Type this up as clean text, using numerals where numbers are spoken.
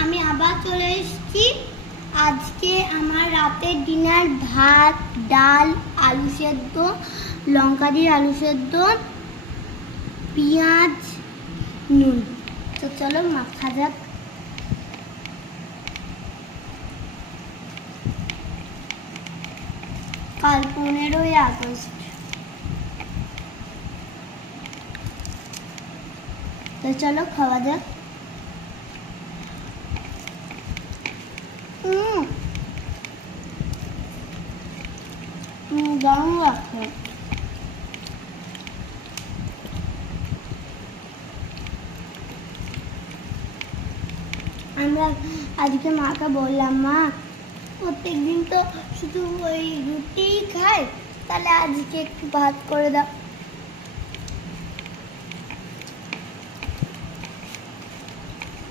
আমি আবার চলে এসেছি। আজকে আমার রাতের ডিনার ভাত, ডাল, আলু সেদ্ধ, লঙ্কা দিয়ে আলু সেদ্ধ, পেঁয়াজ, নুন। তো চলো মাখা যাক। কাল 15ই আগস্ট। তো চলো খাওয়া যাক। দারুণ লাগছে। আমরা আজকে মাকে বললাম, মা প্রত্যেকদিন তো শুধু ওই রুটিই খাই, তাহলে আজকে একটু ভাত করে দাও।